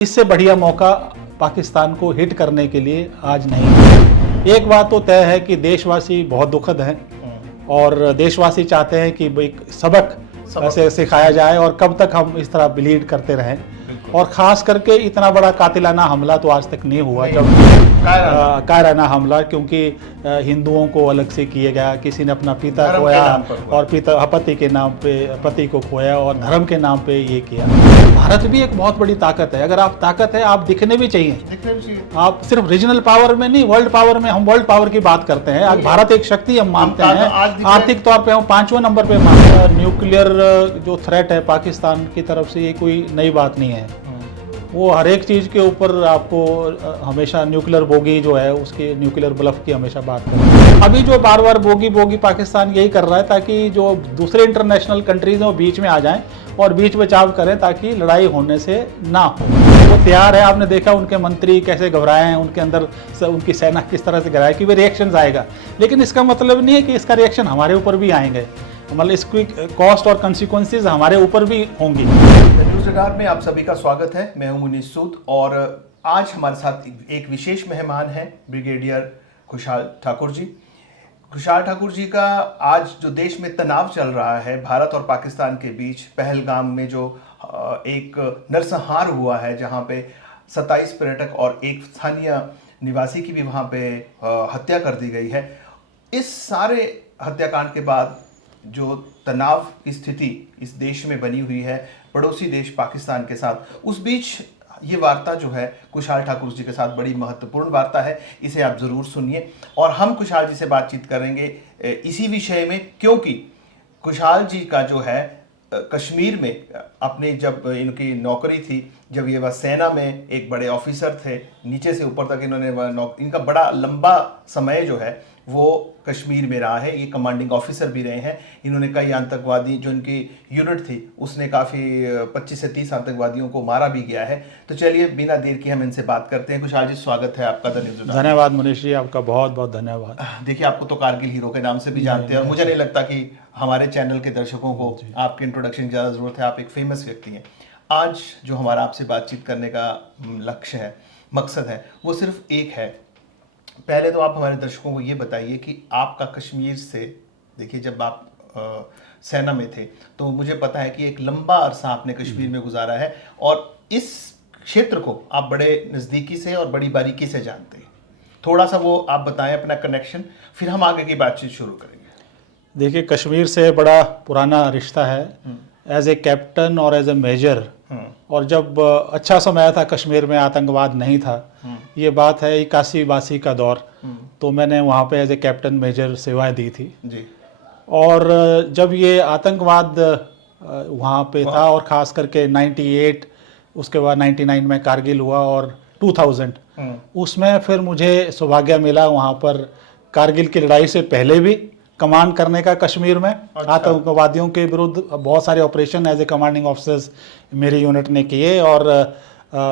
इससे बढ़िया मौका पाकिस्तान को हिट करने के लिए आज नहीं है। एक बात तो तय है कि देशवासी बहुत दुखद हैं और देशवासी चाहते हैं कि एक सबक ऐसे सिखाया जाए और कब तक हम इस तरह ब्लीड करते रहें। और ख़ास करके इतना बड़ा कातिलाना हमला तो आज तक नहीं हुआ जब कायराना हमला, क्योंकि हिंदुओं को अलग से किया गया, किसी ने अपना पिता खोया और पति के नाम पे पति को खोया और धर्म के नाम पे ये किया। भारत भी एक बहुत बड़ी ताकत है। अगर आप ताकत है आप दिखने भी चाहिए। आप सिर्फ रीजनल पावर में नहीं, वर्ल्ड पावर में, हम वर्ल्ड पावर की बात करते हैं। आज भारत एक शक्ति हम मानते हैं, आर्थिक तौर पे हम 5वें नंबर पे मानते हैं। न्यूक्लियर जो थ्रेट है पाकिस्तान की तरफ से ये कोई नई बात नहीं है। वो हर एक चीज़ के ऊपर आपको हमेशा न्यूक्लियर बोगी जो है उसकी, न्यूक्लियर ब्लफ की हमेशा बात करते हैं। अभी जो बार बार बोगी पाकिस्तान यही कर रहा है ताकि जो दूसरे इंटरनेशनल कंट्रीज हैं वो बीच में आ जाएं और बीच बचाव करें ताकि लड़ाई होने से ना हो। वो तैयार है, आपने देखा उनके मंत्री कैसे घबराए हैं, उनके अंदर उनकी सेना किस तरह से घबराए कि वे रिएक्शन आएगा। लेकिन इसका मतलब नहीं है कि इसका रिएक्शन हमारे ऊपर भी आएंगे, मतलब इसकी कॉस्ट और कंसिक्वेंसेज हमारे ऊपर भी होंगी। न्यूज़ रडार में आप सभी का स्वागत है। मैं हूं मुनीस सूद और आज हमारे साथ एक विशेष मेहमान हैं ब्रिगेडियर खुशहाल ठाकुर जी। खुशहाल ठाकुर जी का आज जो देश में तनाव चल रहा है भारत और पाकिस्तान के बीच, पहलगाम में जो एक नरसंहार हुआ है जहां पे 27 पर्यटक और एक स्थानीय निवासी की भी वहां पे हत्या कर दी गई है। इस सारे हत्याकांड के बाद जो तनाव की स्थिति इस देश में बनी हुई है पड़ोसी देश पाकिस्तान के साथ, उस बीच ये वार्ता जो है खुशहाल ठाकुर जी के साथ बड़ी महत्वपूर्ण वार्ता है। इसे आप ज़रूर सुनिए और हम खुशहाल जी से बातचीत करेंगे इसी विषय में, क्योंकि खुशहाल जी का जो है कश्मीर में अपने जब इनकी नौकरी थी, जब ये वह सेना में एक बड़े ऑफिसर थे, नीचे से ऊपर तक इन्होंने इनका बड़ा लंबा समय जो है वो कश्मीर में रहा है। ये कमांडिंग ऑफिसर भी रहे हैं। इन्होंने कई आतंकवादी, जो इनकी यूनिट थी उसने काफ़ी 25 से 30 आतंकवादियों को मारा भी गया है। तो चलिए बिना देर की हम इनसे बात करते हैं। खुशहाल जी, स्वागत है आपका न्यूज़ रडार। धन्यवाद मनीष जी, आपका बहुत बहुत धन्यवाद। देखिए, आपको तो कारगिल हीरो के नाम से भी जानते हैं और मुझे नहीं लगता कि हमारे चैनल के दर्शकों को आपके इंट्रोडक्शन की ज़्यादा ज़रूरत है। आप एक फेमस व्यक्ति हैं। आज जो हमारा आपसे बातचीत करने का लक्ष्य है, मकसद है, वो सिर्फ एक है। पहले तो आप हमारे दर्शकों को ये बताइए कि आपका कश्मीर से, देखिए जब आप सेना में थे तो मुझे पता है कि एक लंबा अरसा आपने कश्मीर में गुजारा है और इस क्षेत्र को आप बड़े नज़दीकी से और बड़ी बारीकी से जानते हैं। थोड़ा सा वो आप बताएं अपना कनेक्शन, फिर हम आगे की बातचीत शुरू करेंगे। देखिए, कश्मीर से बड़ा पुराना रिश्ता है। एज ए कैप्टन और एज ए मेजर, और जब अच्छा समय था कश्मीर में, आतंकवाद नहीं था, ये बात है 81-82 का दौर, तो मैंने वहाँ पे एज ए कैप्टन मेजर सेवाएं दी थी जी। और जब ये आतंकवाद वहाँ पे था और ख़ास करके 98, उसके बाद 99 में कारगिल हुआ और 2000 उसमें फिर मुझे सौभाग्य मिला वहाँ पर कारगिल की लड़ाई से पहले भी कमांड करने का कश्मीर में। अच्छा। आतंकवादियों के विरुद्ध बहुत सारे operation as a commanding officers मेरी यूनिट ने किए और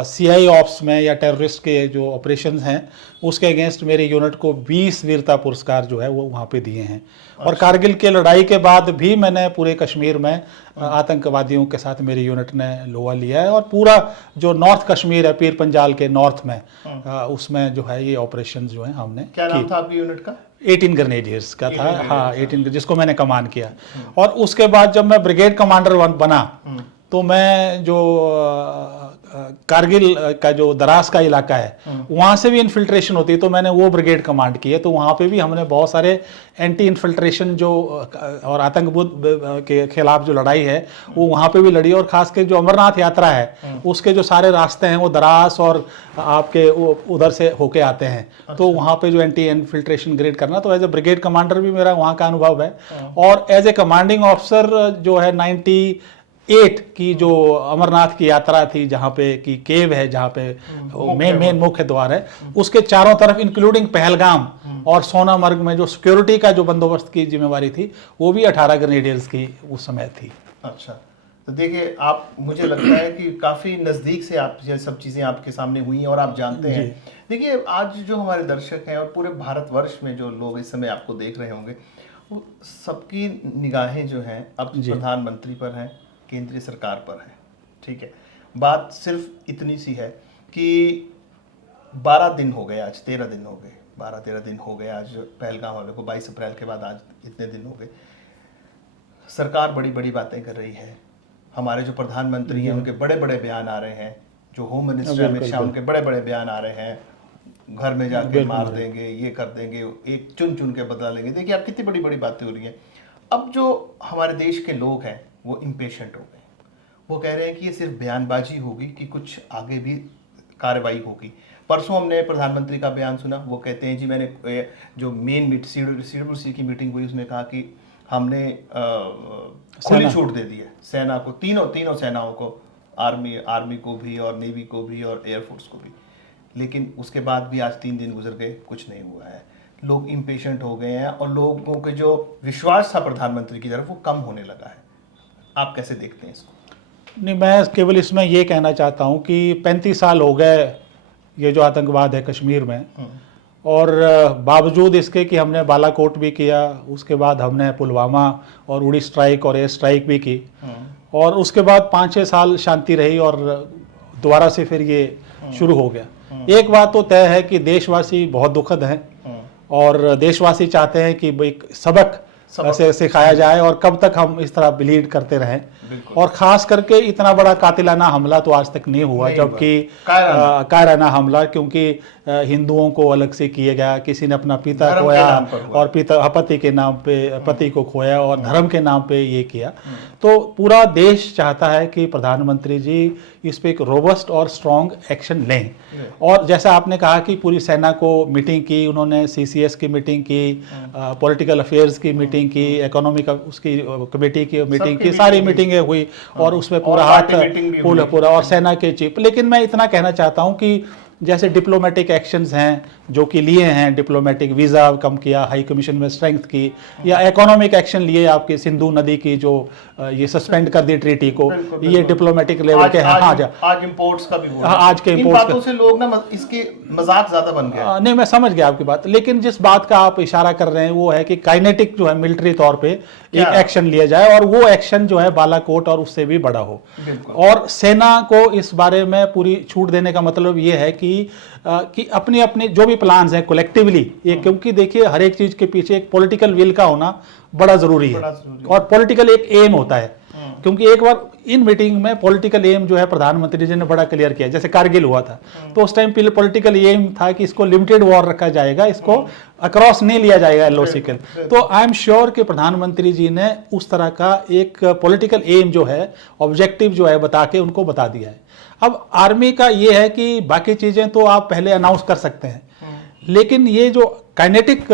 CI ऑप्स में या टेररिस्ट के जो ऑपरेशंस हैं उसके अगेंस्ट मेरी यूनिट को 20 वीरता पुरस्कार जो है वो वहाँ पे दिए हैं। अच्छा। और कारगिल के लड़ाई के बाद भी मैंने पूरे कश्मीर में आतंकवादियों के साथ मेरी यूनिट ने लोहा लिया है और पूरा जो नॉर्थ कश्मीर है, पीर पंजाल के नॉर्थ में, उसमें जो है ये ऑपरेशन जो है हमने। क्या नाम था आपकी यूनिट का? 18 ग्रेनेडियर्स का था। हाँ, 18, जिसको मैंने कमान किया। और उसके बाद जब मैं ब्रिगेड कमांडर बना तो मैं जो कारगिल का जो दराज का इलाका है वहाँ से भी इन्फिल्ट्रेशन होती है, तो मैंने वो ब्रिगेड कमांड की है। तो वहाँ पे भी हमने बहुत सारे एंटी इन्फिल्ट्रेशन जो और आतंकवाद के खिलाफ जो लड़ाई है वो वहाँ पे भी लड़ी। और खासकर जो अमरनाथ यात्रा है उसके जो सारे रास्ते हैं वो दराज और आपके उधर से होके आते हैं। अच्छा। तो वहाँ पे जो एंटी इन्फिल्ट्रेशन ग्रेड करना, तो एज ए ब्रिगेड कमांडर भी मेरा वहाँ का अनुभव है। और एज ए कमांडिंग ऑफिसर जो है 98 की जो अमरनाथ की यात्रा थी, जहाँ पे की केव है, जहाँ पे मेन मुख्य द्वार है, उसके चारों तरफ इंक्लूडिंग पहलगाम और सोनामर्ग में जो सिक्योरिटी का जो बंदोबस्त की जिम्मेवारी थी वो भी 18 ग्रेनेडियर्स की उस समय थी। अच्छा, तो देखिए आप, मुझे लगता है कि काफ़ी नज़दीक से आप ये सब चीज़ें आपके सामने हुई हैं और आप जानते हैं। देखिए, आज जो हमारे दर्शक हैं और पूरे भारतवर्ष में जो लोग इस समय आपको देख रहे होंगे, वो सबकी निगाहें जो हैं अब प्रधानमंत्री पर हैं, केंद्रीय सरकार पर है, ठीक है। बात सिर्फ इतनी सी है कि 12 दिन हो गए, आज 13 दिन हो गए, 12-13 दिन हो गए आज पहलगाम हमले को, 22 अप्रैल के बाद आज इतने दिन हो गए। सरकार बड़ी बड़ी बातें कर रही है, हमारे जो प्रधानमंत्री हैं उनके बड़े बड़े बयान आ रहे हैं, जो होम मिनिस्टर अमित शाह उनके बड़े बड़े बयान आ रहे हैं, घर में जाके मार देंगे, ये कर देंगे, एक चुन चुन के बदला लेंगे। देखिए आप कितनी बड़ी बड़ी बातें हो रही हैं। अब जो हमारे देश के लोग हैं वो इम्पेशेंट हो गए, वो कह रहे हैं कि ये सिर्फ बयानबाजी होगी कि कुछ आगे भी कार्रवाई होगी। परसों हमने प्रधानमंत्री का बयान सुना, वो कहते हैं जी मैंने जो मेन CWC की मीटिंग हुई उसमें कहा कि हमने खुली छूट दे दी है सेना को, तीनों सेनाओं को, आर्मी को भी और नेवी को भी और एयरफोर्स को भी। लेकिन उसके बाद भी आज 3 दिन गुजर गए, कुछ नहीं हुआ है। लोग इम्पेशेंट हो गए हैं और लोगों के जो विश्वास था प्रधानमंत्री की तरफ वो कम होने लगा है। आप कैसे देखते हैं इसको? नहीं, मैं केवल इसमें ये कहना चाहता हूँ कि 35 साल हो गए ये जो आतंकवाद है कश्मीर में, और बावजूद इसके कि हमने बालाकोट भी किया, उसके बाद हमने पुलवामा और उड़ी स्ट्राइक और एयर स्ट्राइक भी की, और उसके बाद 5-6 साल शांति रही और दोबारा से फिर ये शुरू हो गया। एक बात तो तय है कि देशवासी बहुत दुखद हैं और देशवासी चाहते हैं कि एक सबक से सिखाया जाए और कब तक हम इस तरह ब्लीड करते रहें। और खास करके इतना बड़ा कातिलाना हमला तो आज तक नहीं हुआ, जबकि कायराना हमला, क्योंकि हिंदुओं को अलग से किया गया, किसी ने अपना पिता खोया और पति के नाम पे पति को खोया और धर्म के नाम पे ये किया। तो पूरा देश चाहता है कि प्रधानमंत्री जी इस पे एक रोबस्ट और स्ट्रॉन्ग एक्शन लें। और जैसा आपने कहा कि पूरी सेना को मीटिंग की उन्होंने, CCS की मीटिंग की, पॉलिटिकल अफेयर्स की मीटिंग की, इकोनॉमिक उसकी कमेटी की मीटिंग की, सारी मीटिंगें हुई और उसमें पूरा हाथ पूरा और सेना के चीफ। लेकिन मैं इतना कहना चाहता हूं कि जैसे डिप्लोमेटिक एक्शंस हैं जो कि लिए हैं, डिप्लोमेटिक वीज़ा कम किया, हाई कमीशन में स्ट्रेंथ की, या इकोनॉमिक एक्शन लिए आपके सिंधु नदी की जो ये सस्पेंड कर दी ट्रीटी को, ये डिप्लोमेटिक लेवल के हैं। आज इंपोर्ट्स का भी आज के इंपोर्ट्स बातों से लोग ना इसकी मजाक ज्यादा बन गया। नहीं, मैं समझ गया आपकी बात, लेकिन जिस बात का आप इशारा कर रहे हैं वो है कि काइनेटिक जो है मिलिट्री तौर पे एक एक्शन लिया जाए, और वो एक्शन जो है बालाकोट और उससे भी बड़ा हो। और सेना को इस बारे में पूरी छूट देने का मतलब ये है कि अपने अपने जो भी प्लान्स हैं कलेक्टिवली, ये क्योंकि देखिए हर एक चीज के पीछे एक पॉलिटिकल विल का होना बड़ा जरूरी है और पॉलिटिकल एक एम होता है। क्योंकि एक बार इन मीटिंग में पॉलिटिकल एम जो है प्रधानमंत्री जी ने बड़ा क्लियर किया, जैसे कारगिल हुआ था तो उस टाइम पॉलिटिकल एम था कि इसको लिमिटेड वॉर रखा जाएगा, इसको अक्रॉस नहीं लिया जाएगा LOC के। तो आई एम श्योर कि प्रधानमंत्री जी ने उस तरह का एक पॉलिटिकल एम जो है, ऑब्जेक्टिव जो है बता के उनको बता दिया है। अब आर्मी का ये है कि बाकी चीजें तो आप पहले अनाउंस कर सकते हैं, लेकिन ये जो काइनेटिक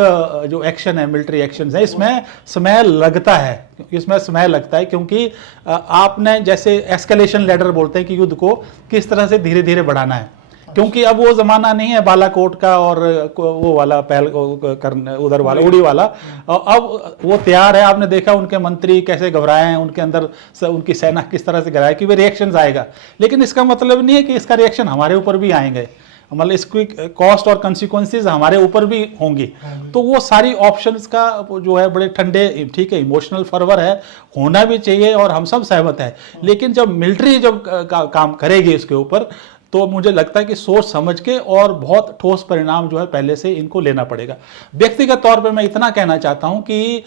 जो एक्शन है, मिलिट्री एक्शन है, इसमें समय लगता है, क्योंकि आपने जैसे एस्केलेशन लैडर बोलते हैं कि युद्ध को किस तरह से धीरे धीरे बढ़ाना है, क्योंकि अब वो जमाना नहीं है बालाकोट का और वो वाला उधर वाला उड़ी वाला। अब वो तैयार है, आपने देखा उनके मंत्री कैसे घबराए हैं, उनके अंदर उनकी सेना किस तरह से घबराए कि वे रिएक्शन आएगा। लेकिन इसका मतलब नहीं है कि इसका रिएक्शन हमारे ऊपर भी आएंगे, मतलब इसकी कॉस्ट और कंसिक्वेंसेस हमारे ऊपर भी होंगी। तो वो सारी ऑप्शंस का जो है बड़े ठंडे, ठीक है, इमोशनल फर्वर है, होना भी चाहिए और हम सब सहमत हैं। लेकिन जब मिलिट्री काम करेगी इसके ऊपर, तो मुझे लगता है कि सोच समझ के और बहुत ठोस परिणाम जो है पहले से इनको लेना पड़ेगा। व्यक्तिगत तौर पे मैं इतना कहना चाहता हूं कि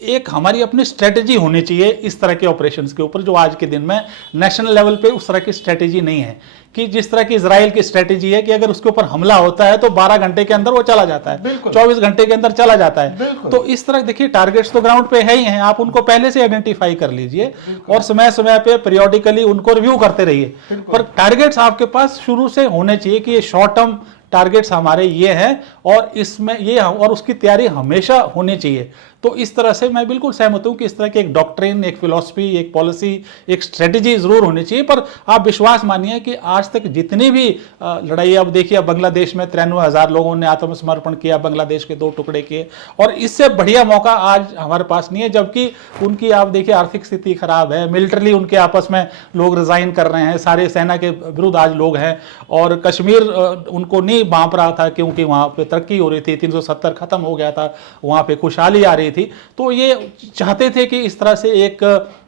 एक हमारी अपनी स्ट्रेटेजी होनी चाहिए इस तरह के ऑपरेशंस के ऊपर, जो आज के दिन में नेशनल लेवल पे उस तरह की स्ट्रेटेजी नहीं है। कि जिस तरह की इजराइल की स्ट्रेटेजी है कि अगर उसके ऊपर हमला होता है तो 12 घंटे के अंदर वो चला जाता है, 24 घंटे के अंदर चला जाता है। तो इस तरह देखिए टारगेट्स तो ग्राउंड पे है ही हैं, आप उनको पहले से आइडेंटिफाई कर लीजिए और समय समय पे पीरियोडिकली उनको रिव्यू करते रहिए। पर टारगेट्स आपके पास शुरू से होने चाहिए कि ये शॉर्ट टर्म टारगेट्स हमारे ये हैं और इसमें ये और उसकी तैयारी हमेशा होनी चाहिए। तो इस तरह से मैं बिल्कुल सहमत हूं कि इस तरह की एक डॉक्ट्रिन, एक फिलॉसफी, एक पॉलिसी, एक स्ट्रेटेजी जरूर होनी चाहिए। पर आप विश्वास मानिए कि आज तक जितनी भी लड़ाई, अब देखिए अब बांग्लादेश में 93,000 लोगों ने आत्मसमर्पण किया, बांग्लादेश के 2 टुकड़े किए, और इससे बढ़िया मौका आज हमारे पास नहीं है। जबकि उनकी आप देखिए आर्थिक स्थिति खराब है, मिलिट्रली उनके आपस में लोग रिजाइन कर रहे हैं, सारे सेना के विरुद्ध आज लोग हैं, और कश्मीर उनको नहीं बांप रहा था क्योंकि वहां पे तरक्की हो रही थी, 370 खत्म हो गया था, वहां पे खुशहाली आ रही थी। तो ये चाहते थे कि इस तरह से एक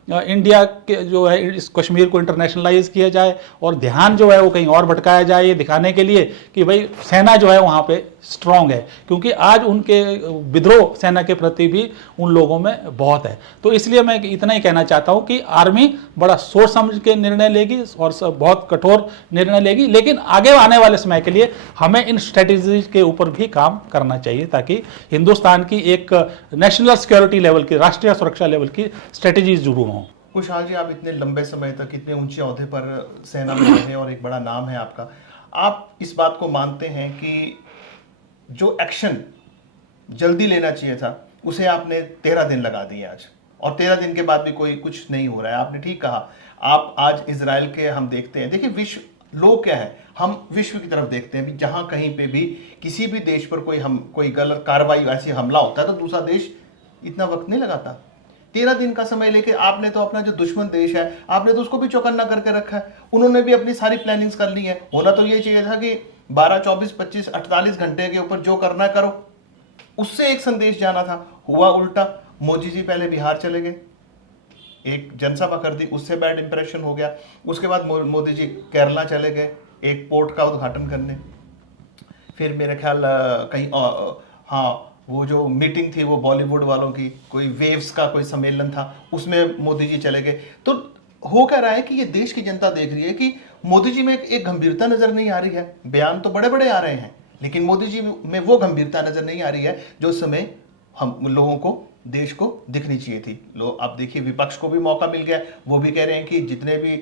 इंडिया के जो है इस कश्मीर को इंटरनेशनलाइज किया जाए और ध्यान जो है वो कहीं और भटकाया जाए, ये दिखाने के लिए कि भाई सेना जो है वहाँ पे स्ट्रांग है, क्योंकि आज उनके विद्रोह सेना के प्रति भी उन लोगों में बहुत है। तो इसलिए मैं इतना ही कहना चाहता हूँ कि आर्मी बड़ा सोच समझ के निर्णय लेगी और बहुत कठोर निर्णय लेगी, लेकिन आगे आने वाले समय के लिए हमें इन स्ट्रेटेजीज के ऊपर भी काम करना चाहिए ताकि हिंदुस्तान की एक नेशनल सिक्योरिटी लेवल की, राष्ट्रीय सुरक्षा लेवल की स्ट्रेटेजीज जरूर हों। कुशाल जी, आप इतने लंबे समय तक इतने ऊंचे ओहदे पर सेना में रहे और एक बड़ा नाम है आपका, आप इस बात को मानते हैं कि जो एक्शन जल्दी लेना चाहिए था उसे आपने 13 दिन लगा दिए आज, और 13 दिन के बाद भी कोई कुछ नहीं हो रहा है? आपने ठीक कहा, आप आज इजराइल के हम देखते हैं, देखिए विश्व लोग क्या है, हम विश्व की तरफ देखते हैं, जहां कहीं पे भी किसी भी देश पर कोई गलत कार्रवाई ऐसी हमला होता है तो दूसरा देश इतना वक्त नहीं लगाता। 13 दिन का समय लेके आपने तो अपना जो दुश्मन देश है आपने तो उसको भी चौकन्ना करके रखा है। उन्होंने भी अपनी सारी प्लानिंग्स कर ली है। होना तो ये चाहिए था कि 12, 24, 25, 48 घंटे के ऊपर जो करना है करो, उससे एक संदेश जाना था। हुआ उल्टा। मोदी जी पहले बिहार चले गए, एक जनसभा कर दी, उससे बैड इंप्रेशन हो गया। उसके बाद मोदी जी केरला चले गए एक पोर्ट का उद्घाटन करने। फिर मेरे ख्याल कहीं हाँ, वो जो मीटिंग थी वो बॉलीवुड वालों की, कोई वेव्स का कोई सम्मेलन था, उसमें मोदी जी चले गए। तो हो क्या रहा है कि ये देश की जनता देख रही है कि मोदी जी में एक गंभीरता नजर नहीं आ रही है। बयान तो बड़े बड़े आ रहे हैं, लेकिन मोदी जी में वो गंभीरता नजर नहीं आ रही है जो उस समय हम लोगों को, देश को दिखनी चाहिए थी। लोग, आप देखिए विपक्ष को भी मौका मिल गया, वो भी कह रहे हैं कि जितने भी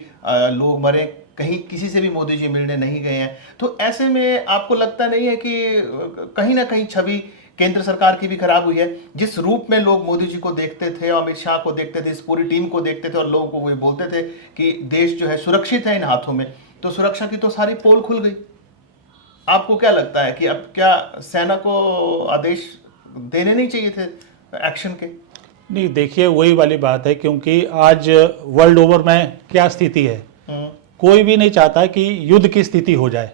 लोग मरे, कहीं किसी से भी मोदी जी मिलने नहीं गए हैं। तो ऐसे में आपको लगता नहीं है कि कहीं ना कहीं छवि केंद्र सरकार की भी खराब हुई है? जिस रूप में लोग मोदी जी को देखते थे, अमित शाह को देखते थे, इस पूरी टीम को देखते थे और लोगों को वो बोलते थे कि देश जो है सुरक्षित है इन हाथों में, तो सुरक्षा की तो सारी पोल खुल गई। आपको क्या लगता है कि अब क्या सेना को आदेश देने नहीं चाहिए थे एक्शन के? नहीं, देखिए वही वाली बात है, क्योंकि आज वर्ल्ड ओवर में क्या स्थिति है, कोई भी नहीं चाहता कि युद्ध की स्थिति हो जाए।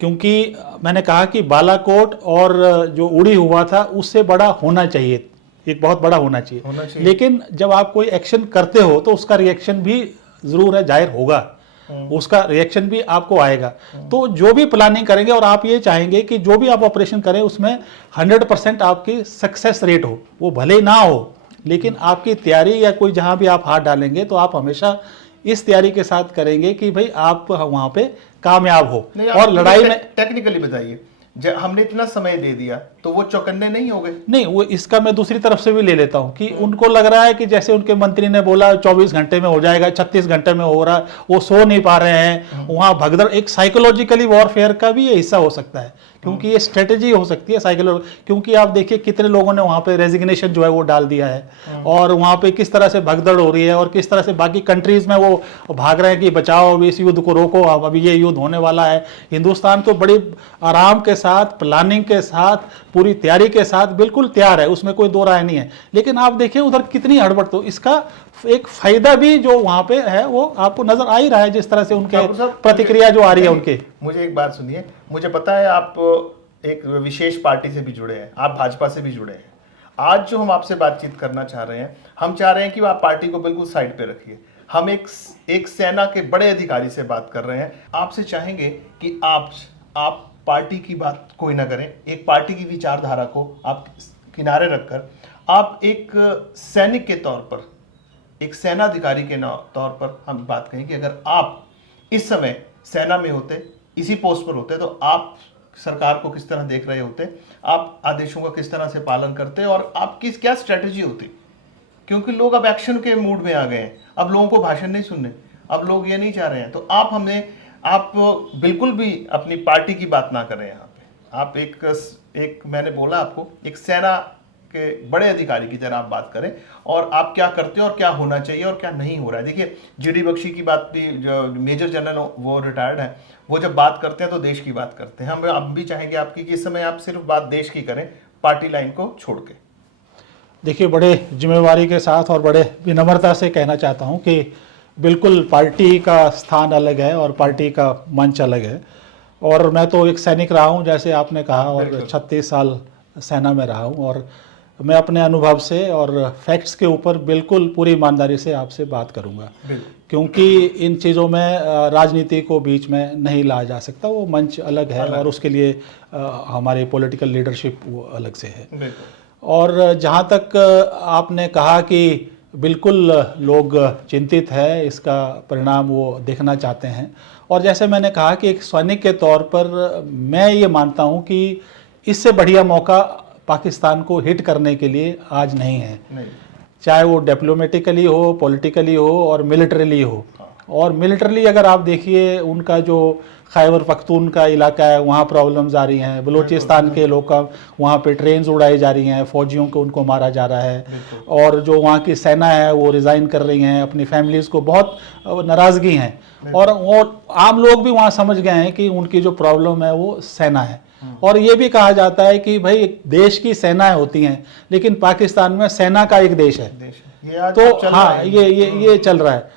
क्योंकि मैंने कहा कि बालाकोट और जो उड़ी हुआ था उससे बड़ा होना चाहिए, एक बहुत बड़ा होना चाहिए। लेकिन जब आप कोई एक्शन करते हो तो उसका रिएक्शन भी जरूर है, जाहिर होगा, उसका रिएक्शन भी आपको आएगा। तो जो भी प्लानिंग करेंगे, और आप ये चाहेंगे कि जो भी आप ऑपरेशन करें उसमें 100% आपकी सक्सेस रेट हो, वो भले ही ना हो, लेकिन आपकी तैयारी या कोई जहां भी आप हाथ डालेंगे तो आप हमेशा इस तैयारी के साथ करेंगे कि भाई आप वहां पे कामयाब हो। और लड़ाई में टेक्निकली बताइए, जब हमने इतना समय दे दिया तो वो चौकन्ने नहीं हो गए? नहीं, वो इसका मैं दूसरी तरफ से भी ले लेता हूं कि उनको लग रहा है कि जैसे उनके मंत्री ने बोला 24 घंटे में हो जाएगा, 36 घंटे में हो रहा, वो सो नहीं पा रहे हैं वहां भगदड़। एक साइकोलॉजिकली वॉरफेयर का भी ये हिस्सा हो सकता है, क्योंकि ये स्ट्रेटेजी हो सकती है साइकोलॉजी। क्योंकि आप देखिए कितने लोगों ने वहां पे रेजिग्नेशन जो है वो डाल दिया है, और वहां पे किस तरह से भगदड़ हो रही है, और किस तरह से बाकी कंट्रीज में वो भाग रहे हैं कि बचाओ, अभी इस युद्ध को रोको, अभी ये युद्ध होने वाला है। हिंदुस्तान तो बड़ी आराम के साथ, प्लानिंग के साथ, पूरी तैयारी के साथ बिल्कुल तैयार है, उसमें कोई दो राय नहीं है। लेकिन आप देखिए उधर कितनी हड़बड़। तो इसका एक फायदा भी जो वहां पे है वो आपको नजर आ ही रहा है, जिस तरह से उनके प्रतिक्रिया जो आ रही है उनके। मुझे एक बात सुनिए, मुझे पता है आप एक विशेष पार्टी से भी जुड़े हैं, आप भाजपा से भी जुड़े हैं। आज जो हम आपसे बातचीत करना चाह रहे हैं, हम चाह रहे हैं कि आप पार्टी को बिल्कुल साइड पे रखिए। हम एक सेना के बड़े अधिकारी से बात कर रहे हैं। आपसे चाहेंगे कि आप पार्टी की बात कोई ना करें, एक पार्टी की विचारधारा को आप किनारे रखकर आप एक सैनिक के तौर पर, एक सेनाधिकारी के तौर पर हम बात कहें कि अगर आप इस समय सेना में होते, इसी पोस्ट पर होते, तो आप सरकार को किस तरह देख रहे होते, आप आदेशों का किस तरह से पालन करते, और आपकी क्या स्ट्रेटजी होती? क्योंकि लोग अब एक्शन के मूड में आ गए हैं, अब लोगों को भाषण नहीं सुनने, अब लोग ये नहीं चाह रहे हैं। तो आप बिल्कुल भी अपनी पार्टी की बात ना करें यहाँ पे। आप एक मैंने बोला आपको, एक सेना के बड़े अधिकारी की तरह आप बात करें, और आप क्या करते हो और क्या होना चाहिए और क्या नहीं हो रहा है। देखिए जीडी बख्शी की बात भी, जो मेजर जनरल वो रिटायर्ड है, वो जब बात करते हैं तो देश की बात करते हैं। हम अब भी चाहेंगे आपकी कि इस समय आप सिर्फ बात देश की करें, पार्टी लाइन को छोड़ के। देखिए बड़े जिम्मेवारी के साथ और बड़े विनम्रता से कहना चाहता हूँ कि बिल्कुल पार्टी का स्थान अलग है और पार्टी का मंच अलग है। और मैं तो एक सैनिक रहा हूँ, जैसे आपने कहा, और 36 साल सेना में रहा हूँ, और मैं अपने अनुभव से और फैक्ट्स के ऊपर बिल्कुल पूरी ईमानदारी से आपसे बात करूंगा, क्योंकि इन चीज़ों में राजनीति को बीच में नहीं लाया जा सकता। वो मंच अलग है और उसके लिए हमारी पॉलिटिकल लीडरशिप वो अलग से है। और जहाँ तक आपने कहा कि बिल्कुल लोग चिंतित है, इसका परिणाम वो देखना चाहते हैं। और जैसे मैंने कहा कि एक सैनिक के तौर पर मैं ये मानता हूँ कि इससे बढ़िया मौका पाकिस्तान को हिट करने के लिए आज नहीं है, चाहे वो डिप्लोमेटिकली हो, पॉलिटिकली हो और मिलिटरीली हो। और मिलिटरीली अगर आप देखिए, उनका जो खैबर पख्तून इलाका है वहाँ प्रॉब्लम्स आ रही हैं, बलूचिस्तान के लोग का वहाँ पे ट्रेन्स उड़ाई जा रही हैं, फौजियों को उनको मारा जा रहा है, और जो वहाँ की सेना है वो रिज़ाइन कर रही हैं, अपनी फैमिलीज़ को बहुत नाराज़गी हैं। और आम लोग भी वहाँ समझ गए हैं कि उनकी जो प्रॉब्लम है वो सेना है। और ये भी कहा जाता है कि भाई देश की सेनाएं होती हैं, लेकिन पाकिस्तान में सेना का एक देश है। तो हाँ, ये चल रहा है।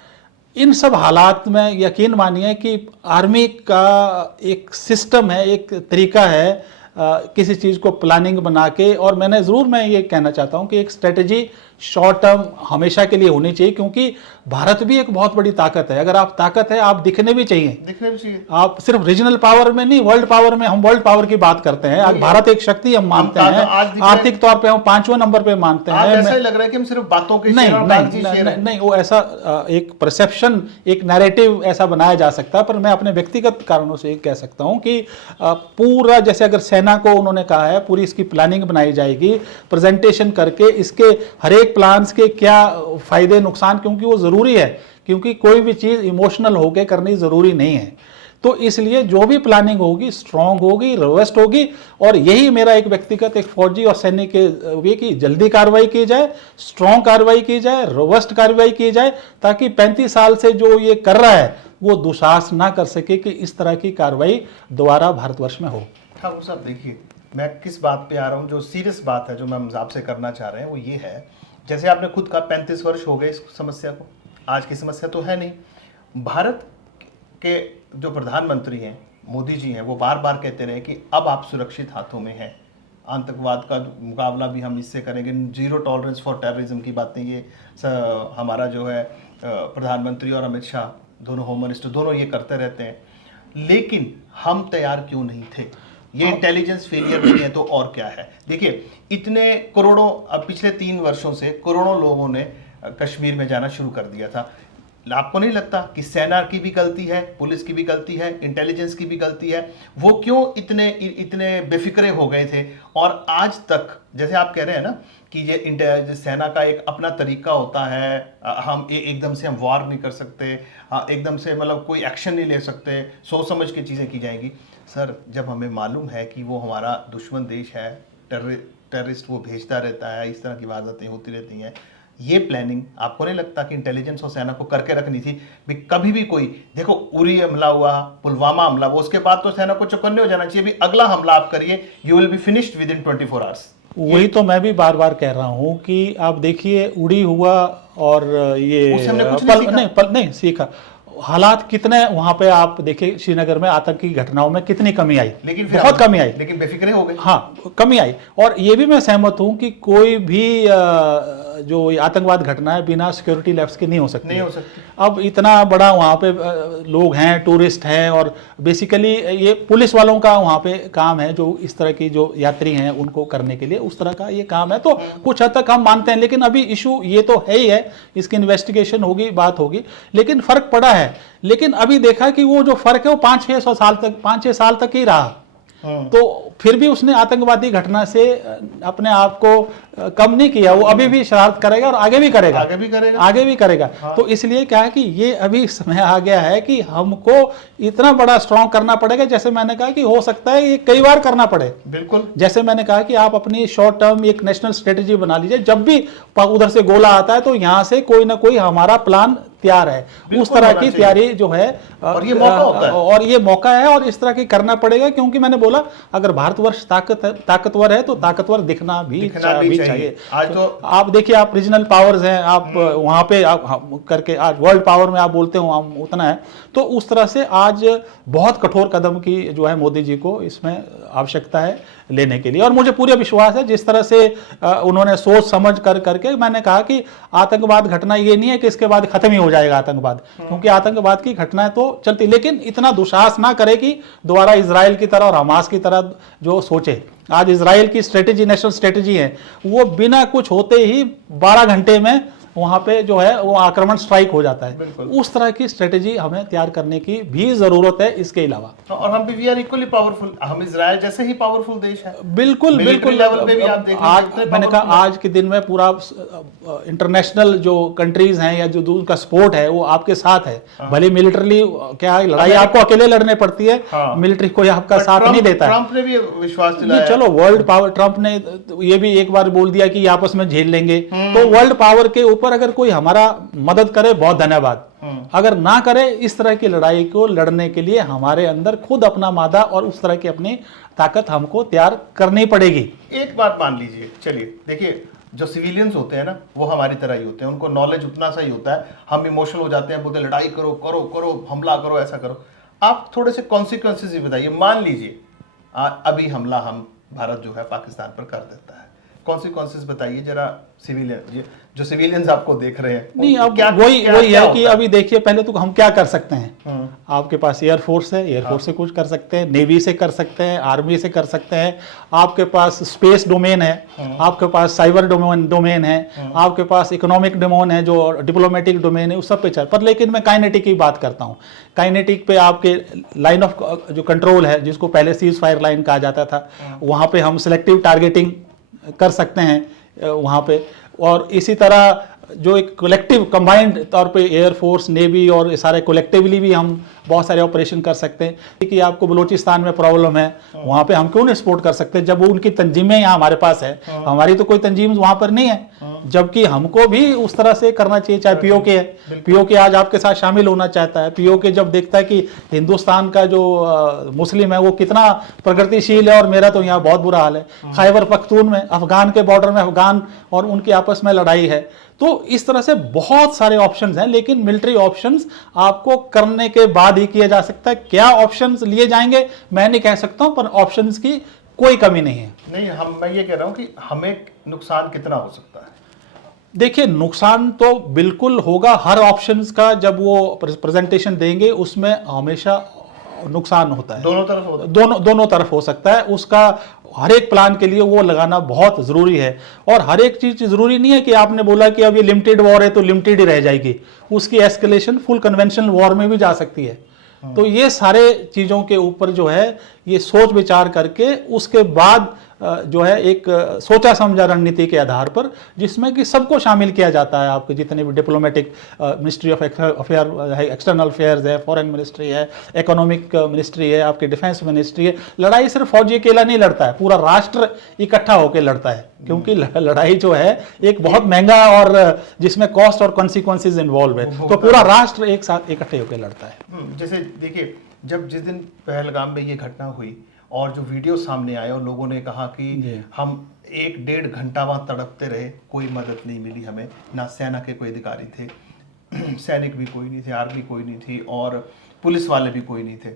इन सब हालात में यकीन मानिए कि आर्मी का एक सिस्टम है, एक तरीका है किसी चीज़ को प्लानिंग बना के। और मैं ये कहना चाहता हूँ कि एक स्ट्रेटजी शॉर्ट टर्म हमेशा के लिए होनी चाहिए, क्योंकि भारत भी एक बहुत बड़ी ताकत है। अगर आप ताकत है, आप दिखने भी चाहिए। आप सिर्फ रीजनल पावर में नहीं, वर्ल्ड पावर में, हम वर्ल्ड पावर की बात करते हैं। आज भारत एक शक्ति हम मानते हैं, आर्थिक तौर पे हम 5वें नंबर पे मानते हैं। ऐसा ही लग रहा है कि हम सिर्फ बातों के नहीं, वो ऐसा एक परसेप्शन, एक नैरेटिव ऐसा बनाया जा सकता है। पर मैं अपने व्यक्तिगत कारणों से कह सकता हूं कि पूरा, जैसे अगर सेना को उन्होंने कहा है पूरी इसकी प्लानिंग बनाई जाएगी, प्रेजेंटेशन करके इसके हर एक प्लान्स के क्या फायदे नुकसान, क्योंकि वो जरूरी है, क्योंकि कोई भी चीज इमोशनल होके करनी जरूरी नहीं है। तो इसलिए जो भी प्लानिंग होगी स्ट्रांग होगी, रोबस्ट होगी। और यही मेरा एक व्यक्तिगत, एक फौजी और सैनिक के वे की जल्दी कार्रवाई की जाए, स्ट्रांग कार्रवाई की जाए, रोबस्ट कार्रवाई की जाए, ताकि 35 साल से जो ये कर रहा है वो दुस्साहस ना कर सके कि इस तरह की कार्रवाई दोबारा भारतवर्ष में हो। ठाकुर साहब, देखिए मैं किस बात पे आ रहा हूँ, जो सीरियस बात है जो मैं आपसे करना चाह रहे हैं वो ये है, जैसे आपने खुद कहा 35 वर्ष हो गए इस समस्या को, आज की समस्या तो है नहीं। भारत के जो प्रधानमंत्री हैं, मोदी जी हैं, वो बार बार कहते रहे कि अब आप सुरक्षित हाथों में हैं, आतंकवाद का मुकाबला भी हम इससे करेंगे, जीरो टॉलरेंस फॉर टेररिज्म की बातें ये हमारा जो है प्रधानमंत्री और अमित शाह दोनों होम मिनिस्टर दोनों ये करते रहते हैं। लेकिन हम तैयार क्यों नहीं थे? ये इंटेलिजेंस फेलियर नहीं है तो और क्या है? देखिए, इतने करोड़ों, अब पिछले 3 वर्षों से करोड़ों लोगों ने कश्मीर में जाना शुरू कर दिया था। आपको नहीं लगता कि सेना की भी गलती है, पुलिस की भी गलती है, इंटेलिजेंस की भी गलती है? वो क्यों इतने बेफिक्रे हो गए थे? और आज तक, जैसे आप कह रहे हैं ना कि ये सेना का एक अपना तरीका होता है, हम एकदम से हम वार नहीं कर सकते, एकदम से मतलब कोई एक्शन नहीं ले सकते, सोच समझ के चीज़ें की जाएंगी। सर, जब हमें मालूम है कि वो हमारा दुश्मन देश है, टेररिस्ट वो भेजता रहता है, इस तरह की वारदातें होती रहती हैं, ये प्लानिंग आपको नहीं लगता कि इंटेलिजेंस और सेना को करके रखनी थी? कभी भी कोई, देखो उरी हमला हुआ, पुलवामा हमला, वो उसके बाद तो सेना को चौकन्ने हो जाना चाहिए, भी अगला हमला आप करिए, you will be finished with in 24 hours. वही तो मैं भी बार बार कह रहा हूं कि आप देखिए, उड़ी हुआ और ये नहीं सीखा। हालात कितने वहां पे आप देखिए, श्रीनगर में आतंकी घटनाओं में कितनी कमी आई, लेकिन बहुत कमी आई, लेकिन बेफिक्रे हो गए। हाँ, कमी आई। और ये भी मैं सहमत हूं कि कोई भी जो आतंकवाद घटना है बिना सिक्योरिटी लैप्स के नहीं हो सकती। अब इतना बड़ा वहाँ पे लोग हैं, टूरिस्ट हैं, और बेसिकली ये पुलिस वालों का वहाँ पे काम है, जो इस तरह की जो यात्री हैं उनको करने के लिए उस तरह का ये काम है। तो कुछ हद तक हम मानते हैं, लेकिन अभी इशू ये तो है ही है, इसकी इन्वेस्टिगेशन होगी, बात होगी, लेकिन फर्क पड़ा है। लेकिन अभी देखा कि वो जो फर्क है वो 5-6 साल तक ही रहा। तो फिर भी उसने आतंकवादी घटना से अपने आप को कम नहीं किया, वो अभी भी शरारत करेगा और आगे भी करेगा। हाँ। तो इसलिए क्या है कि ये अभी समय आ गया है कि हमको इतना बड़ा स्ट्रॉन्ग करना पड़ेगा, जैसे मैंने कहा कि हो सकता है ये कई बार करना पड़े। बिल्कुल, जैसे मैंने कहा कि आप अपनी शॉर्ट टर्म एक नेशनल स्ट्रेटेजी बना लीजिए, जब भी उधर से गोला आता है तो यहां से कोई ना कोई हमारा प्लान तैयार है, उस तरह की तैयारी जो है, और ये मौका है और इस तरह की करना पड़ेगा। क्योंकि मैंने बोला, अगर भारतवर्ष ताकतवर है तो ताकतवर दिखना भी चाहिए। आज तो आप देखिए, आप रीजनल पावर्स हैं, आप वहां पे आप करके आज वर्ल्ड पावर में आप बोलते हो हम उतना है, तो उस तरह से आज बहुत कठोर कदम की जो है मोदी जी को इसमें आवश्यकता है। लेने के लिए। और मुझे पूरा विश्वास है जिस तरह से उन्होंने सोच समझ करके मैंने कहा कि आतंकवाद घटना ये नहीं है कि इसके बाद खत्म ही हो जाएगा आतंकवाद, क्योंकि आतंकवाद की घटनाएं तो चलती, लेकिन इतना दुस्साहस ना करे कि दोबारा इजराइल की तरह और हमास की तरह जो सोचे। आज इजराइल की स्ट्रेटेजी, नेशनल स्ट्रेटेजी है, वो बिना कुछ होते ही 12 घंटे में वहां पे जो है वो आक्रमण स्ट्राइक हो जाता है। उस तरह की स्ट्रेटेजी हमें तैयार करने की भी जरूरत है इसके अलावा। और हम भी वी आर इक्वली पावरफुल, हम इजराइल जैसे ही पावरफुल देश है। बिल्कुल बिल्कुल लेवल पे भी आप देख आज मैंने कहा आज के दिन में पूरा इंटरनेशनल जो कंट्रीज हैं या जो उनका सपोर्ट है वो आपके साथ है। भले मिलिटरली क्या है, लड़ाई आपको अकेले लड़ने पड़ती है, मिलिट्री कोई आपका साथ नहीं देता है। ट्रंप ने भी विश्वास दिलाया, चलो वर्ल्ड पावर, ट्रंप ने ये भी एक बार बोल दिया कि आपस में झेल लेंगे, तो वर्ल्ड पावर के ऊपर अगर कोई हमारा मदद करे बहुत धन्यवाद, अगर ना करे इस तरह की लड़ाई को लड़ने के लिए हमारे अंदर खुद अपना मादा और उस तरह की अपनी ताकत हमको तैयार करनी पड़ेगी। एक बात मान लीजिए, चलिए देखिए, जो सिविलियंस होते हैं ना वो हमारी तरह ही होते हैं, उनको नॉलेज उतना सा ही होता है। हम इमोशनल हो जाते हैं, बोलते लड़ाई करो करो करो, हमला करो, ऐसा करो। आप थोड़े से कॉन्सिक्वेंसेस भी बताइए। मान लीजिए अभी हमला हम भारत जो है पाकिस्तान पर कर देता है, कॉन्सिक्वेंसेस बताइए जरा। सिविलियन जो सिविलियंस आपको देख रहे हैं, नहीं अब वही है कि अभी देखिए, पहले तो हम क्या कर सकते हैं, आपके पास एयरफोर्स है, एयरफोर्स से कुछ कर सकते हैं, नेवी से कर सकते हैं, आर्मी से कर सकते हैं, आपके पास स्पेस डोमेन है, आपके पास साइबर डोमेन है, आपके पास इकोनॉमिक डोमेन है, जो डिप्लोमेटिक डोमेन है, उस सब पे चल। पर लेकिन मैं काइनेटिक की बात करता हूँ। काइनेटिक पे आपके लाइन ऑफ जो कंट्रोल है, जिसको पहले सीज फायर लाइन कहा जाता था, वहां पे हम सिलेक्टिव टारगेटिंग कर सकते हैं वहां पे। और इसी तरह जो एक कलेक्टिव कंबाइंड तौर पे एयरफोर्स, नेवी और ये सारे कलेक्टिवली भी हम बहुत सारे ऑपरेशन कर सकते हैं। कि आपको बलूचिस्तान में प्रॉब्लम है, वहां पे हम क्यों नहीं सपोर्ट कर सकते जब वो उनकी तंजीमें यहाँ हमारे पास है, हमारी तो कोई तंजीम वहां पर नहीं है, जबकि हमको भी उस तरह से करना चाहिए। चाहे पीओके है, पीओके आज आपके साथ शामिल होना चाहता है, पीओके जब देखता है कि हिंदुस्तान का जो मुस्लिम है वो कितना प्रगतिशील है और मेरा तो यहाँ बहुत बुरा हाल है। खैबर पख्तून में, अफगान के बॉर्डर में अफगान और उनकी आपस में लड़ाई है। तो इस तरह से बहुत सारे ऑप्शंस हैं, लेकिन मिलिट्री ऑप्शंस आपको करने के बाद ही किया जा सकता है। क्या ऑप्शंस लिए जाएंगे मैं नहीं कह सकता हूं, पर ऑप्शंस की कोई कमी नहीं है। नहीं, मैं ये कह रहा हूं कि हमें नुकसान कितना हो सकता है। देखिए, नुकसान तो बिल्कुल होगा हर ऑप्शंस का। जब वो प्रेजेंटेशन देंगे उसमें हमेशा नुकसान होता है, दोनों तरफ हो सकता है। उसका हर एक प्लान के लिए वो लगाना बहुत जरूरी है। और हर एक चीज जरूरी नहीं है कि आपने बोला कि अब ये लिमिटेड वॉर है तो लिमिटेड ही रह जाएगी, उसकी एस्केलेशन फुल कन्वेंशनल वॉर में भी जा सकती है। तो ये सारे चीजों के ऊपर जो है ये सोच विचार करके उसके बाद जो है एक सोचा समझा रणनीति के आधार पर, जिसमें कि सबको शामिल किया जाता है। आपके जितने भी डिप्लोमेटिक, मिनिस्ट्री ऑफ अफेयर है, एक्सटर्नल अफेयर्स है, फॉरेन मिनिस्ट्री है, इकोनॉमिक मिनिस्ट्री है, आपकी डिफेंस मिनिस्ट्री है। लड़ाई सिर्फ फौजी अकेला नहीं लड़ता है, पूरा राष्ट्र इकट्ठा होकर लड़ता है, क्योंकि लड़ाई जो है एक बहुत महंगा और जिसमें कॉस्ट और कॉन्सिक्वेंसेज इन्वॉल्व है, तो पूरा राष्ट्र एक साथ इकट्ठे होकर लड़ता है। जैसे देखिए, जब जिस दिन पहलगाम में ये घटना हुई और जो वीडियो सामने आए और लोगों ने कहा कि हम 1-1.5 घंटा वहाँ तड़पते रहे, कोई मदद नहीं मिली हमें, ना सेना के कोई अधिकारी थे, सैनिक भी कोई नहीं थे, आर्मी कोई नहीं थी और पुलिस वाले भी कोई नहीं थे।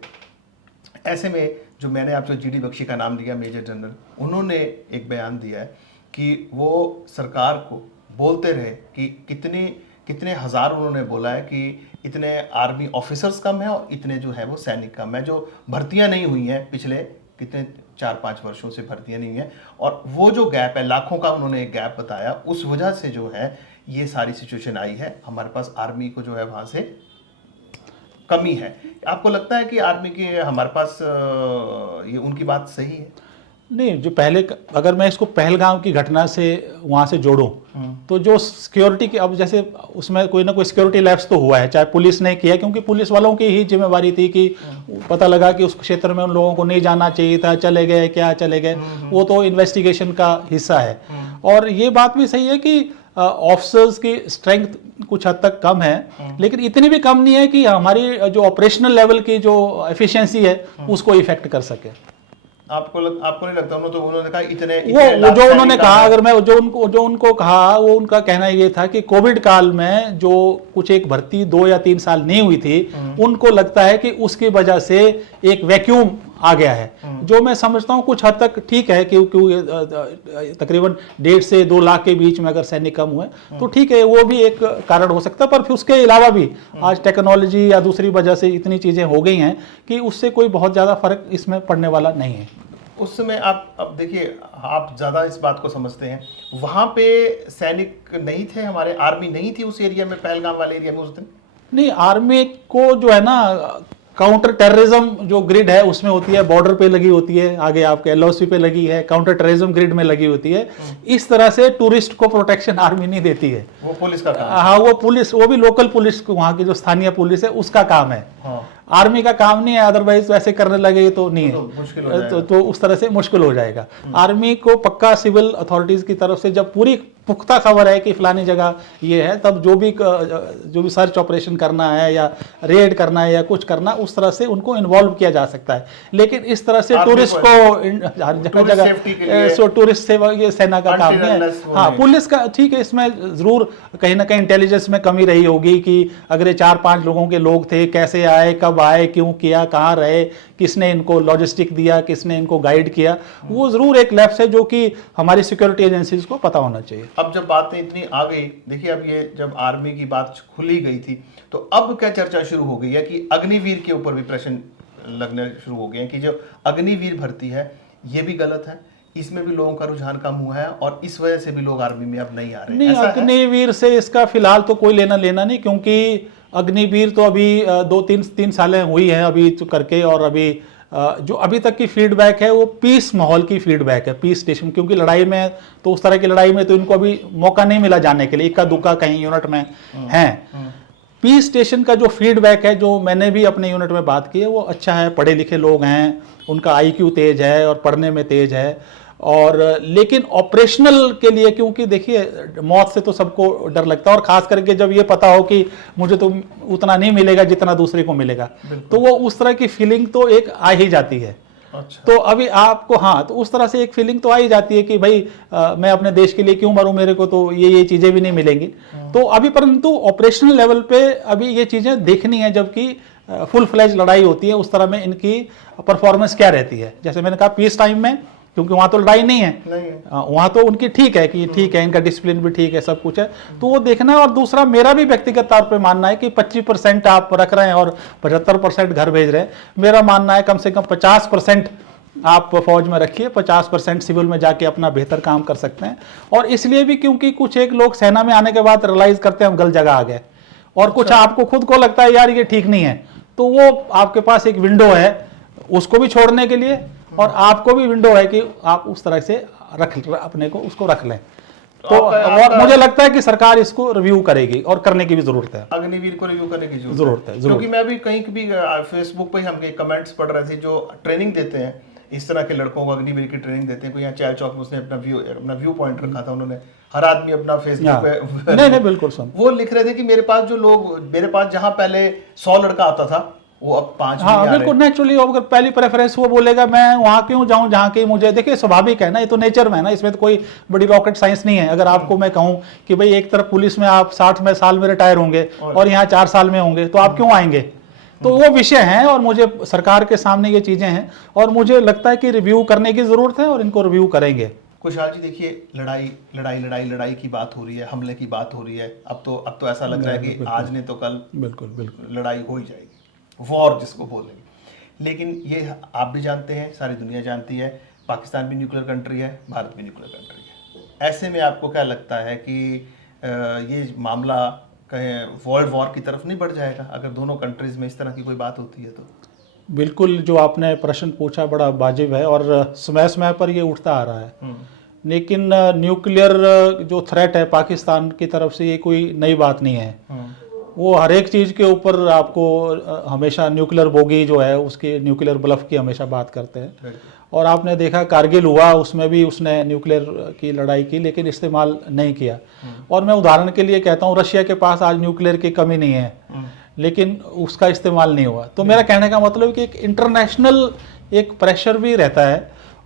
ऐसे में जो मैंने आपसे जीडी बख्शी का नाम लिया, मेजर जनरल, उन्होंने एक बयान दिया है कि वो सरकार को बोलते रहे कि कितने हज़ार, उन्होंने बोला है कि इतने आर्मी ऑफिसर्स कम हैं और इतने जो है वो सैनिक कम है, जो भर्तियां नहीं हुई हैं पिछले कितने 4-5 वर्षों से भर्तियां नहीं हैं, और वो जो गैप है लाखों का, उन्होंने एक गैप बताया, उस वजह से जो है ये सारी सिचुएशन आई है। हमारे पास आर्मी को जो है वहाँ से कमी है। आपको लगता है कि आर्मी की हमारे पास ये उनकी बात सही है? नहीं, जो पहले, अगर मैं इसको पहलगाम की घटना से वहां से जोड़ूं, तो जो सिक्योरिटी की, अब जैसे उसमें कोई ना कोई सिक्योरिटी लैप्स तो हुआ है, चाहे पुलिस ने किया, क्योंकि पुलिस वालों की ही जिम्मेवारी थी कि पता लगा कि उस क्षेत्र में उन लोगों को नहीं जाना चाहिए था, चले गए, क्या चले गए, वो तो इन्वेस्टिगेशन का हिस्सा है। और ये बात भी सही है कि ऑफिसर्स की स्ट्रेंथ कुछ हद तक कम है, लेकिन इतनी भी कम नहीं है कि हमारी जो ऑपरेशनल लेवल की जो एफिशिएंसी है उसको इफेक्ट कर सके। आपको नहीं लगता? उन्होंने कहा इतने वो जो उन्होंने कहा, अगर मैं जो उनको कहा, वो उनका कहना ये था कि कोविड काल में जो कुछ एक भर्ती 2 या 3 साल नहीं हुई थी, उनको लगता है कि उसकी वजह से एक वैक्यूम आ गया है, जो मैं समझता हूँ कुछ हद तक ठीक है, क्योंकि तकरीबन 1.5 से 2 लाख के बीच में अगर सैनिक कम हुए तो ठीक है, वो भी एक कारण हो सकता है। पर फिर उसके अलावा भी आज टेक्नोलॉजी या दूसरी वजह से इतनी चीज़ें हो गई हैं कि उससे कोई बहुत ज़्यादा फर्क इसमें पड़ने वाला नहीं है। उस समय आप अब देखिए, आप ज़्यादा इस बात को समझते हैं, वहाँ पे सैनिक नहीं थे, हमारे आर्मी नहीं थी उस एरिया में, पहलगाम वाले एरिया में उस दिन? नहीं, आर्मी को जो है ना, काउंटर टेररिज्म जो ग्रिड है उसमें होती है, बॉर्डर पे लगी होती है, आगे आपके एलओसी पे लगी है, काउंटर टेररिज्म ग्रिड में लगी होती है। इस तरह से टूरिस्ट को प्रोटेक्शन आर्मी नहीं देती है, वो पुलिस का काम। हाँ, वो पुलिस, वो भी लोकल पुलिस, वहाँ की जो स्थानीय पुलिस है उसका काम है। हाँ। आर्मी का काम नहीं है, अदरवाइज वैसे करने लगे तो नहीं तो है, मुश्किल हो जाएगा। तो उस तरह से मुश्किल हो जाएगा। आर्मी को पक्का सिविल अथॉरिटीज की तरफ से जब पूरी पुख्ता खबर है कि फलानी जगह ये है, तब जो भी सर्च ऑपरेशन करना है या रेड करना है या कुछ करना, उस तरह से उनको इन्वॉल्व किया जा सकता है। लेकिन इस तरह से टूरिस्ट को जगह जगह टूरिस्ट सेवा, ये सेना का काम नहीं है। हाँ, पुलिस का ठीक है, इसमें जरूर कहीं ना कहीं इंटेलिजेंस में कमी रही होगी कि अगर ये 4-5 लोगों के लोग थे, कैसे आए, कब आए, क्यों किया, कहाँ रहे, किसने इनको लॉजिस्टिक दिया, किसने इनको गाइड किया, वो जरूर एक लैप्स है जो कि हमारी सिक्योरिटी एजेंसीज को पता होना चाहिए। अब जब बातें इतनी आ गई, देखिए अब ये जब आर्मी की बात खुली गई थी, तो अब क्या चर्चा शुरू हो गई है कि अग्निवीर के ऊपर भी प्रश्न लगने शुरू हो गए हैं कि जो अग्निवीर भर्ती है ये भी गलत है, इसमें भी लोगों का रुझान कम हुआ है और इस वजह से भी लोग आर्मी में अब नहीं आ रहे। नहीं, अग्निवीर से इसका फिलहाल तो कोई लेना लेना नहीं, क्योंकि अग्निवीर तो अभी 2-3 सालें हुई हैं अभी तो करके, और अभी जो अभी तक की फीडबैक है वो पीस माहौल की फीडबैक है, पीस स्टेशन, क्योंकि लड़ाई में तो उस तरह की लड़ाई में तो इनको अभी मौका नहीं मिला जाने के लिए, इक्का दुक्का कहीं यूनिट में हैं। पीस स्टेशन का जो फीडबैक है, जो मैंने भी अपने यूनिट में बात की है, वो अच्छा है, पढ़े लिखे लोग हैं, उनका आईक्यू तेज है और पढ़ने में तेज है। और लेकिन ऑपरेशनल के लिए, क्योंकि देखिए मौत से तो सबको डर लगता है, और खास करके जब ये पता हो कि मुझे तो उतना नहीं मिलेगा जितना दूसरे को मिलेगा, तो वो उस तरह की फीलिंग तो एक आ ही जाती है। अच्छा। तो अभी आपको, हाँ, तो उस तरह से एक फीलिंग तो आ ही जाती है कि भाई मैं अपने देश के लिए क्यों मरूं, मेरे को तो ये चीजें भी नहीं मिलेंगी। तो अभी परंतु ऑपरेशनल लेवल पे अभी ये चीजें देखनी है, जबकि फुल फ्लैज लड़ाई होती है उस तरह में इनकी परफॉर्मेंस क्या रहती है। जैसे मैंने कहा पीस टाइम में, क्योंकि वहां तो लड़ाई नहीं है, वहां तो उनकी ठीक है कि ठीक है, इनका डिसिप्लिन भी ठीक है, सब कुछ है, तो वो देखना है। और दूसरा मेरा भी व्यक्तिगत तौर पे मानना है कि 25% आप रख रहे हैं और 75% घर भेज रहे हैं। मेरा मानना है कम से कम 50% आप फौज में रखिए, 50% सिविल में जाके अपना बेहतर काम कर सकते हैं। और इसलिए भी क्योंकि कुछ एक लोग सेना में आने के बाद रियलाइज करते हैं हम गलत जगह आ गए, और कुछ आपको खुद को लगता है यार ये ठीक नहीं है, तो वो आपके पास एक विंडो है उसको भी छोड़ने के लिए, और आपको भी विंडो है कि आप उस तरह से अपने को उसको रख लें। तो और मुझे लगता है कि सरकार इसको रिव्यू करेगी और करने की भी जरूरत है, अग्निवीर को रिव्यू करने की जरूरत है। क्योंकि मैं भी कहीं भी फेसबुक पे हम कमेंट्स पढ़ रहे थे, जो ट्रेनिंग देते हैं इस तरह के लड़कों को, अग्निवीर की ट्रेनिंग देते हैं, कोई यहाँ चाय चौक में उसने अपना व्यू पॉइंट रखा था, उन्होंने हर आदमी अपना फेसबुक पे नहीं बिल्कुल सुन, वो लिख रहे थे कि मेरे पास जहाँ पहले 100 लड़का आता था वो अब 5। हाँ बिल्कुल, नेचुरली अगर पहली प्रेफरेंस वो बोलेगा मैं वहां क्यों जाऊं जहां की मुझे, देखिए स्वाभाविक है ना, ये तो नेचर में है ना, इसमें तो कोई बड़ी रॉकेट साइंस नहीं है। अगर आपको मैं कहूं कि भाई एक तरफ पुलिस में आप 60 साल में रिटायर होंगे और यहाँ 4 साल में होंगे, तो आप क्यों आएंगे? तो वो विषय है, और मुझे सरकार के सामने ये चीजें हैं, और मुझे लगता है कि रिव्यू करने की जरूरत है, और इनको रिव्यू करेंगे। खुशहाल जी, देखिए लड़ाई की बात हो रही है, हमले की बात हो रही है, अब तो ऐसा लग रहा है कि आज नहीं तो कल बिल्कुल लड़ाई हो ही जाएगी, वॉर जिसको बोलेंगे। लेकिन ये आप भी जानते हैं, सारी दुनिया जानती है, पाकिस्तान भी न्यूक्लियर कंट्री है, भारत भी न्यूक्लियर कंट्री है। ऐसे में आपको क्या लगता है कि ये मामला कहीं वर्ल्ड वॉर की तरफ नहीं बढ़ जाएगा अगर दोनों कंट्रीज में इस तरह की कोई बात होती है? तो बिल्कुल, जो आपने प्रश्न पूछा बड़ा वाजिब है, और समय समय पर ये उठता आ रहा है। लेकिन न्यूक्लियर जो थ्रेट है पाकिस्तान की तरफ से, ये कोई नई बात नहीं है। वो हर एक चीज़ के ऊपर आपको हमेशा न्यूक्लियर बोगी जो है उसकी, न्यूक्लियर ब्लफ की हमेशा बात करते हैं। और आपने देखा कारगिल हुआ, उसमें भी उसने न्यूक्लियर की लड़ाई की, लेकिन इस्तेमाल नहीं किया। और मैं उदाहरण के लिए कहता हूँ, रशिया के पास आज न्यूक्लियर की कमी नहीं है, लेकिन उसका इस्तेमाल नहीं हुआ। तो मेरा कहने का मतलब कि एक इंटरनेशनल एक प्रेशर भी रहता है,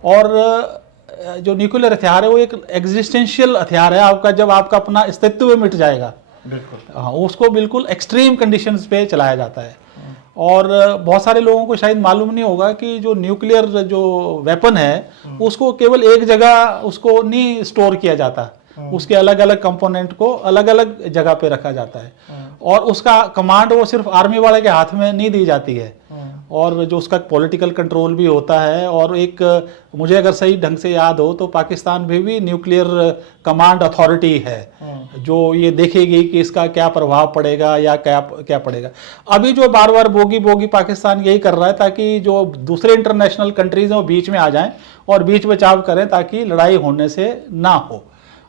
और जो न्यूक्लियर हथियार है वो एक एग्जिस्टेंशियल हथियार है आपका, जब आपका अपना अस्तित्व मिट जाएगा, हाँ, उसको बिल्कुल एक्सट्रीम कंडीशंस पे चलाया जाता है। और बहुत सारे लोगों को शायद मालूम नहीं होगा कि जो न्यूक्लियर जो वेपन है उसको केवल एक जगह उसको नहीं स्टोर किया जाता, उसके अलग अलग कंपोनेंट को अलग अलग जगह पे रखा जाता है और उसका कमांड वो सिर्फ आर्मी वाले के हाथ में नहीं दी जाती है और जो उसका पॉलिटिकल कंट्रोल भी होता है। और एक मुझे अगर सही ढंग से याद हो तो पाकिस्तान में भी न्यूक्लियर कमांड अथॉरिटी है जो ये देखेगी कि इसका क्या प्रभाव पड़ेगा या क्या क्या पड़ेगा। अभी जो बार बार बोगी बोगी पाकिस्तान यही कर रहा है ताकि जो दूसरे इंटरनेशनल कंट्रीज हैं वो बीच में आ जाएं और बीच बचाव करें ताकि लड़ाई होने से ना हो।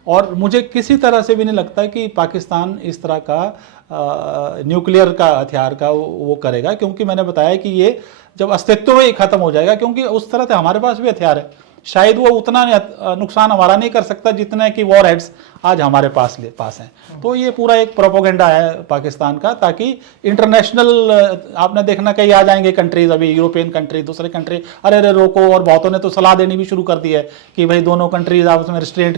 और मुझे किसी तरह से भी नहीं लगता कि पाकिस्तान इस तरह का न्यूक्लियर का हथियार का वो करेगा, क्योंकि मैंने बताया कि ये जब अस्तित्व में ही खत्म हो जाएगा, क्योंकि उस तरह से हमारे पास भी हथियार है, शायद वो उतना नुकसान हमारा नहीं कर सकता जितने कि वॉर हेड्स आज हमारे पास हैं। तो ये पूरा एक प्रोपोगेंडा है पाकिस्तान का ताकि इंटरनेशनल आपने देखना कहीं आ जाएंगे कंट्रीज, अभी यूरोपियन कंट्री दूसरे कंट्री अरे अरे रोको, और बहुतों ने तो सलाह देनी भी शुरू कर दी है कि भाई दोनों कंट्रीज आपस में रिस्ट्रेंट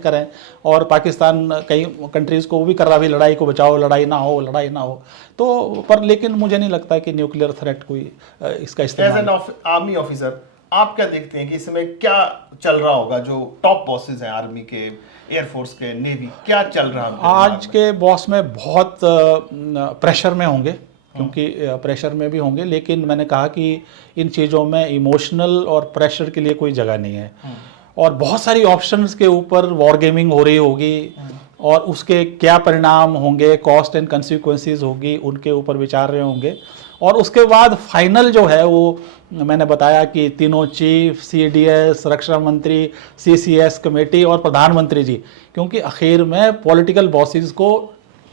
करें और पाकिस्तान कई कंट्रीज को वो भी कर रहा है लड़ाई को बचाओ, लड़ाई ना हो। तो पर लेकिन मुझे नहीं लगता कि न्यूक्लियर थ्रेट कोई इसका इस्तेमाल। आर्मी ऑफिसर आप क्या देखते हैं कि इस समय क्या चल रहा होगा, जो टॉप बॉसेस हैं आर्मी के, एयरफोर्स के, नेवी, क्या चल रहा है आज के बॉस में बहुत प्रेशर में होंगे, क्योंकि प्रेशर में भी होंगे, लेकिन मैंने कहा कि इन चीज़ों में इमोशनल और प्रेशर के लिए कोई जगह नहीं है और बहुत सारी ऑप्शंस के ऊपर वॉर गेमिंग हो रही होगी और उसके क्या परिणाम होंगे, कॉस्ट एंड कंसिक्वेंसेस होगी, उनके ऊपर विचार रहे होंगे। और उसके बाद फाइनल जो है वो मैंने बताया कि तीनों चीफ, सीडीएस, रक्षा मंत्री, सीसीएस कमेटी और प्रधानमंत्री जी, क्योंकि आखिर में पॉलिटिकल बॉसेस को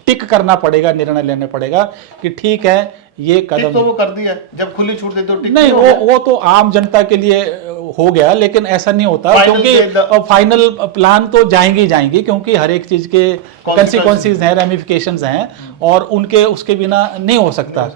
टिक करना पड़ेगा, निर्णय लेने पड़ेगा कि ठीक है ये कदम तो वो कर दिया, जब खुली छूट दे तो टिक नहीं, वो तो आम जनता के लिए हो गया, लेकिन ऐसा नहीं होता क्योंकि फाइनल प्लान तो जाएंगी क्योंकि हर एक चीज के कंसिक्वेंसेस हैं, रेमिफिकेशंस हैं और उनके उसके बिना नहीं हो सकता।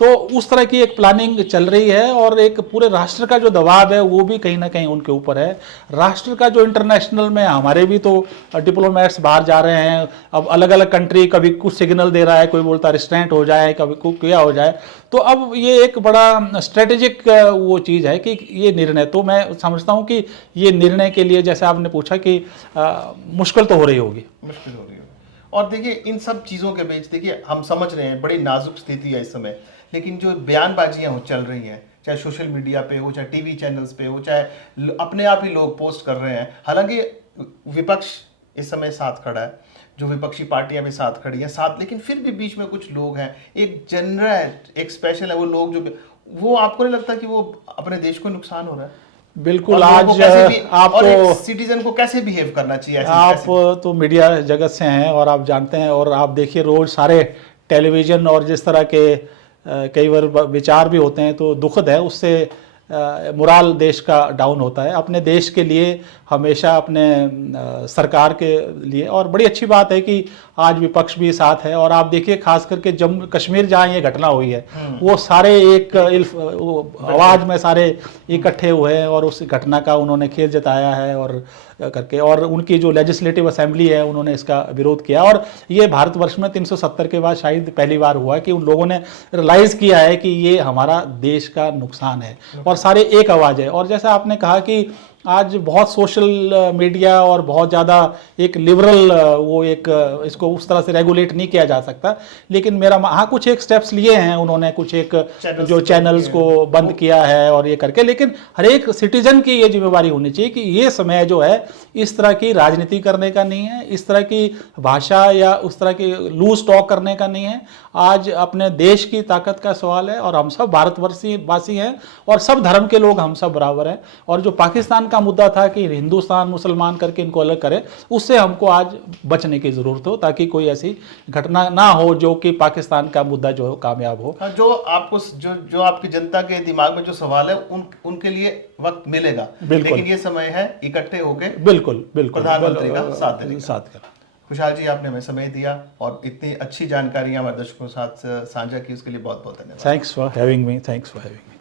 तो उस तरह की एक प्लानिंग चल रही है और एक पूरे राष्ट्र का जो दबाव है वो भी कहीं ना कहीं उनके ऊपर है। राष्ट्र का जो इंटरनेशनल में हमारे भी तो डिप्लोमेट्स बाहर जा रहे हैं, अब अलग अलग कंट्री कभी कुछ सिग्नल दे रहा है, कोई बोलता रिस्ट्रेंट हो जाए, कभी कुछ क्या हो जाए। तो अब ये एक बड़ा स्ट्रेटेजिक वो चीज़ है कि ये निर्णय, तो मैं समझता हूँ कि ये निर्णय के लिए जैसे आपने पूछा कि मुश्किल तो हो रही होगी। और देखिए इन सब चीज़ों के बीच देखिए हम समझ रहे हैं बड़ी नाजुक स्थिति है इस समय, लेकिन जो बयानबाजियां चल रही हैं, चाहे सोशल मीडिया पे हो, चाहे टीवी चैनल्स पे हो, चाहे अपने आप ही लोग पोस्ट कर रहे हैं, हालांकि विपक्ष इस समय साथ खड़ा है, जो विपक्षी पार्टियां भी साथ खड़ी हैं साथ, लेकिन फिर भी बीच में कुछ लोग हैं, एक जनरल है, एक स्पेशल है, वो लोग जो वो आपको नहीं लगता कि वो अपने देश को नुकसान हो रहा है? बिल्कुल। आज आप तो सिटीजन को कैसे बिहेव करना चाहिए? आप तो मीडिया जगत से हैं और आप जानते हैं, और आप देखिए रोज सारे टेलीविजन और जिस तरह के कई बार विचार भी होते हैं तो दुखद है, उससे मोराल देश का डाउन होता है। अपने देश के लिए हमेशा अपने सरकार के लिए, और बड़ी अच्छी बात है कि आज विपक्ष भी साथ है। और आप देखिए खास करके जम्मू कश्मीर जहाँ ये घटना हुई है वो सारे एक आवाज़ में सारे इकट्ठे हुए हैं और उस घटना का उन्होंने खेद जताया है और करके, और उनकी जो लेजिस्लेटिव असेंबली है उन्होंने इसका विरोध किया। और ये भारतवर्ष में 370 के बाद शायद पहली बार हुआ कि उन लोगों ने रियलाइज़ किया है कि ये हमारा देश का नुकसान है और सारे एक आवाज़ है। और जैसा आपने कहा कि आज बहुत सोशल मीडिया और बहुत ज़्यादा एक लिबरल वो एक इसको उस तरह से रेगुलेट नहीं किया जा सकता, लेकिन मेरा हाँ कुछ एक स्टेप्स लिए हैं उन्होंने, कुछ एक जो चैनल्स को बंद किया है और ये करके, लेकिन हर एक सिटीजन की ये जिम्मेवारी होनी चाहिए कि ये समय जो है इस तरह की राजनीति करने का नहीं है, इस तरह की भाषा या उस तरह की लूज टॉक करने का नहीं है। आज अपने देश की ताकत का सवाल है और हम सब भारतवासी हैं और सब धर्म के लोग हम सब बराबर हैं। और जो पाकिस्तान का मुद्दा था कि हिंदुस्तान मुसलमान करके इनको अलग करें, उससे हमको आज बचने की जरूरत हो ताकि कोई ऐसी घटना ना हो जो कि पाकिस्तान का मुद्दा जो है कामयाब हो। जो आपको जो आपकी जनता के दिमाग में जो सवाल है उनके लिए वक्त मिलेगा, लेकिन ये समय है इकट्ठे होकर बिल्कुल प्रधानमंत्री का साथ करें। खुशहाल जी, आपने हमें समय दिया और इतनी अच्छी जानकारियां हमारे दर्शकों के साथ साझा की, उसके लिए बहुत बहुत धन्यवाद। Thanks for having me.